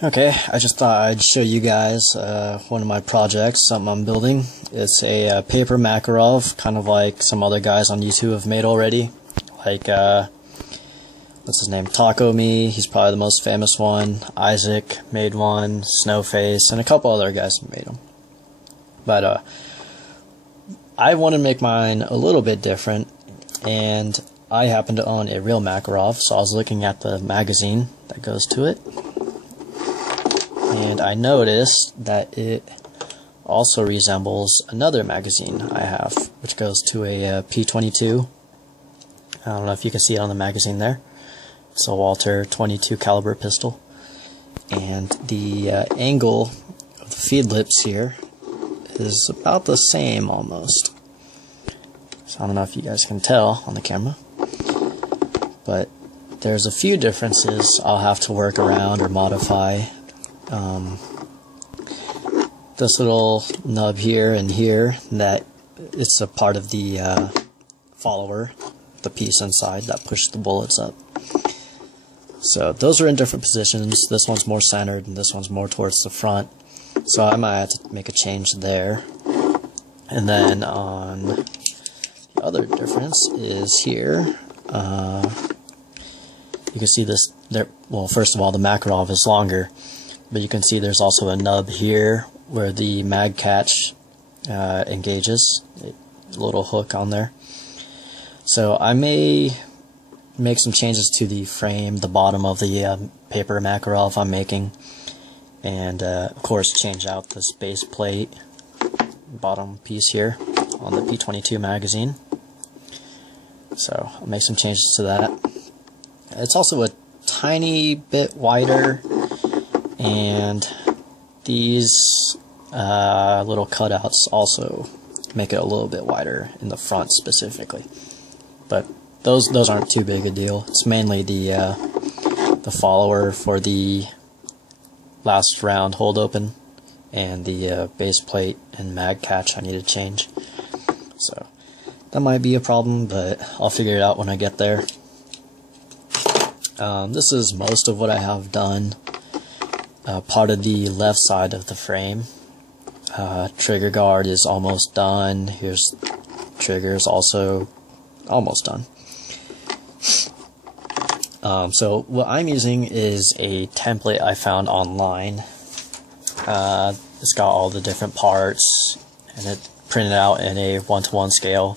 Okay, I just thought I'd show you guys one of my projects, something I'm building. It's a paper makarov, kind of like some other guys on YouTube have made already. Like, what's his name? Taco Me, he's probably the most famous one. Isaac made one, Snowface, and a couple other guys made them. But I want to make mine a little bit different, and I happen to own a real makarov, so I was looking at the magazine that goes to it. And I noticed that it also resembles another magazine I have, which goes to a P22. I don't know if you can see it on the magazine there. It's a Walter 22 caliber pistol. And the angle of the feed lips here is about the same almost. So I don't know if you guys can tell on the camera. But there's a few differences I'll have to work around or modify. This little nub here and here, that it's a part of the follower, the piece inside that pushes the bullets up. So those are in different positions. This one's more centered and this one's more towards the front. So I might have to make a change there. And then on the other difference is here. You can see this there. Well, first of all, the makarov is longer. But you can see there's also a nub here where the mag catch engages, a little hook on there. So I may make some changes to the frame, the bottom of the paper makarov I'm making, and of course change out this base plate, bottom piece here on the P22 magazine. So I'll make some changes to that. It's also a tiny bit wider. And these little cutouts also make it a little bit wider in the front specifically. But those aren't too big a deal. It's mainly the follower for the last round hold open and the base plate and mag catch I need to change. So that might be a problem, but I'll figure it out when I get there. This is most of what I have done. Part of the left side of the frame. Trigger guard is almost done. Here's triggers also almost done. So what I'm using is a template I found online. It's got all the different parts and it printed out in a 1:1 scale.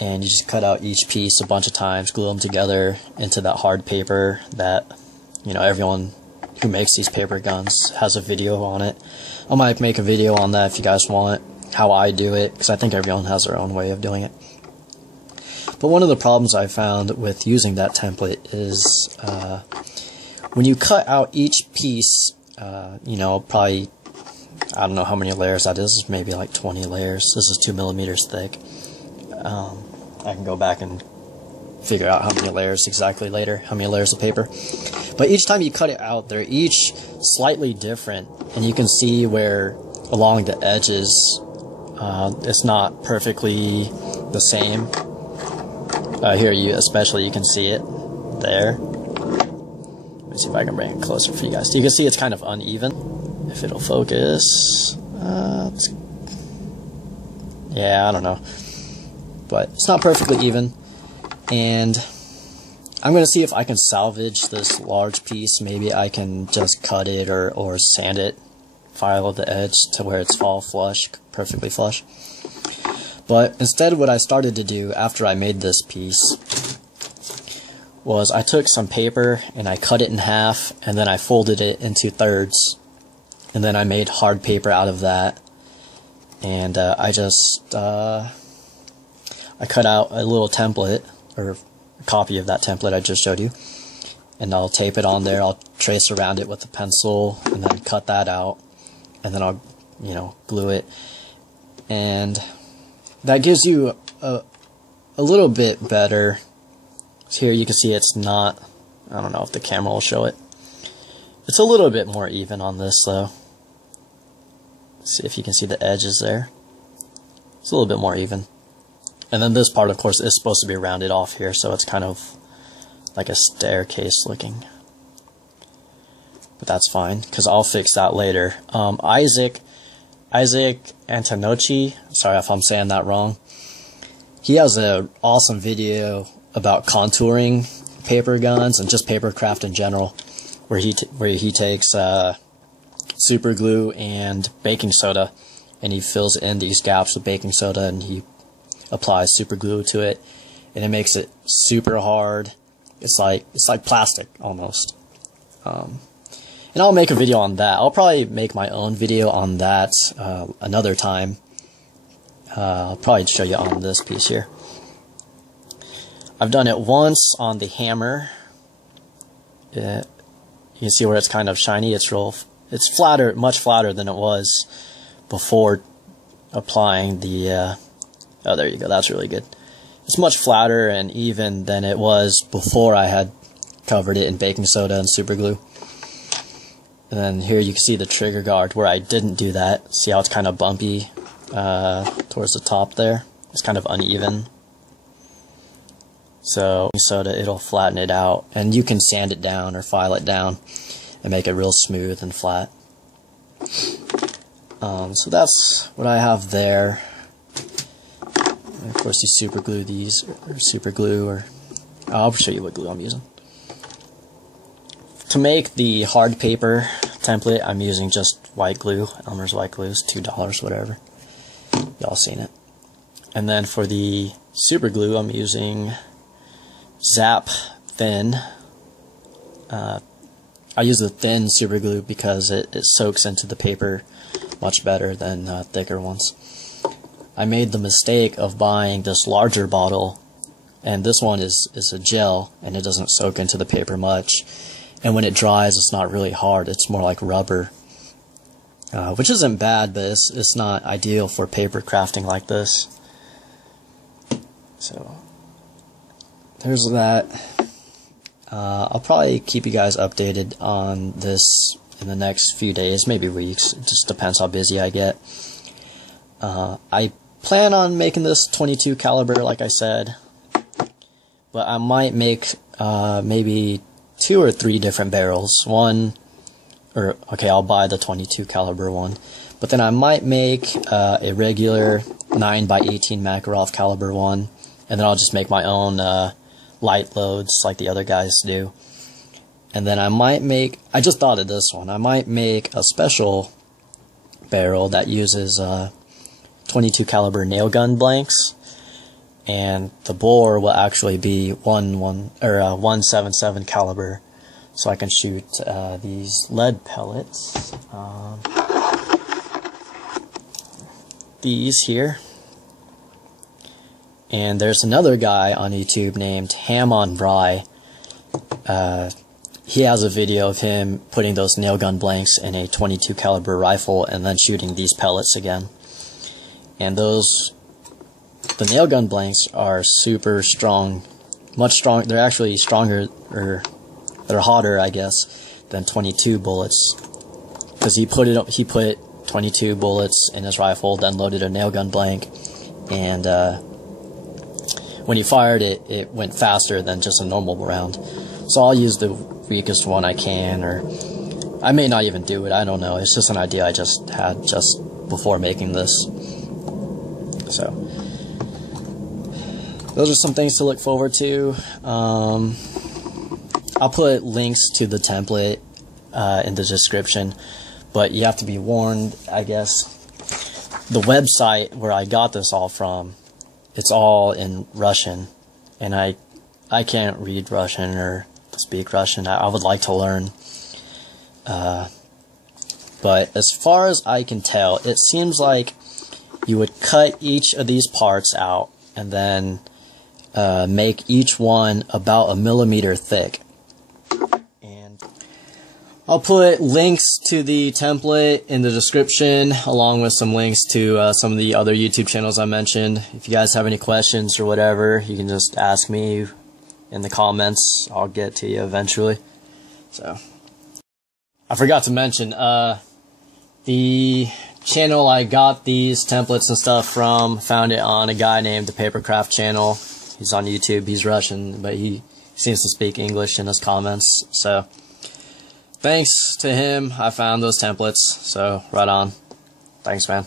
And you just cut out each piece a bunch of times, glue them together into that hard paper that, you know, everyone who makes these paper guns has a video on it. I might make a video on that if you guys want, how I do it, because I think everyone has their own way of doing it. But one of the problems I found with using that template is when you cut out each piece, you know, probably, I don't know how many layers that is, maybe like 20 layers. This is 2 millimeters thick. I can go back and figure out how many layers exactly later, how many layers of paper. But each time you cut it out, they're each slightly different, and you can see where along the edges it's not perfectly the same. Here, you can see it there. Let me see if I can bring it closer for you guys. You can see it's kind of uneven. If it'll focus, yeah, I don't know, but it's not perfectly even. And I'm going to see if I can salvage this large piece. Maybe I can just cut it or sand it, file the edge to where it's all flush, perfectly flush. But instead what I started to do after I made this piece was I took some paper and I cut it in half and then I folded it into thirds. And then I made hard paper out of that. And I cut out a little template, or a copy of that template I just showed you, and I'll tape it on there. I'll trace around it with a pencil and then cut that out, and then I'll, you know, glue it, and that gives you a little bit better. So here you can see it's not, I don't know if the camera will show it, it's a little bit more even on this though. See if you can see the edges there. It's a little bit more even. And then this part, of course, is supposed to be rounded off here, so it's kind of like a staircase looking. but that's fine because I'll fix that later. Isaac Antonocci, sorry if I'm saying that wrong. He has an awesome video about contouring paper guns and just paper craft in general, where he takes super glue and baking soda, and he fills in these gaps with baking soda, and he applies super glue to it, and it makes it super hard. It's like plastic almost. And I'll make a video on that. I'll probably make my own video on that another time. I'll probably show you on this piece here. I've done it once on the hammer. You can see where it's kind of shiny. It's flatter, much flatter than it was before applying the. Oh, there you go. That's really good. It's much flatter and even than it was before I had covered it in baking soda and super glue. And then here you can see the trigger guard where I didn't do that. See how it's kind of bumpy towards the top there? It's kind of uneven. So soda, it'll flatten it out, and you can sand it down or file it down and make it real smooth and flat. So that's what I have there. And of course, you super glue these, or super glue, or I'll show you what glue I'm using. To make the hard paper template, I'm using just white glue. Elmer's white glue is $2, whatever. Y'all seen it. And then for the super glue, I'm using Zap Thin. I use the thin super glue because it soaks into the paper much better than thicker ones. I made the mistake of buying this larger bottle, and this one is a gel, and it doesn't soak into the paper much. And when it dries, it's not really hard. It's more like rubber, which isn't bad, but it's not ideal for paper crafting like this. So there's that. I'll probably keep you guys updated on this in the next few days, maybe weeks. It just depends how busy I get. I plan on making this 22 caliber, like I said, but I might make maybe 2 or 3 different barrels. I'll buy the 22 caliber one, but then I might make a regular 9x18 Makarov caliber one, and then I'll just make my own light loads like the other guys do. And then I just thought of this one, I might make a special barrel that uses 22 caliber nail gun blanks, and the bore will actually be 177 caliber, so I can shoot these lead pellets. These here. And there's another guy on YouTube named Ham on Bry. He has a video of him putting those nail gun blanks in a 22 caliber rifle and then shooting these pellets again. And the nail gun blanks are super strong, much strong. They're actually stronger, or they're hotter, I guess, than 22 bullets. Because he put 22 bullets in his rifle, then loaded a nail gun blank, and when he fired it, it went faster than just a normal round. So I'll use the weakest one I can, or I may not even do it. I don't know. It's just an idea I just had just before making this. So those are some things to look forward to. I'll put links to the template in the description, but you have to be warned, I guess. The website where I got this all from, it's all in Russian, and I can't read Russian or speak Russian. I would like to learn. But as far as I can tell, it seems like you would cut each of these parts out and then make each one about 1 millimeter thick. And I'll put links to the template in the description, along with some links to some of the other YouTube channels I mentioned. If you guys have any questions or whatever, you can just ask me in the comments. I'll get to you eventually. So, I forgot to mention, the channel I got these templates and stuff from, found it on a guy named the Papercraft channel. He's on YouTube. He's Russian, but he seems to speak English in his comments. So thanks to him, I found those templates, so right on. Thanks, man.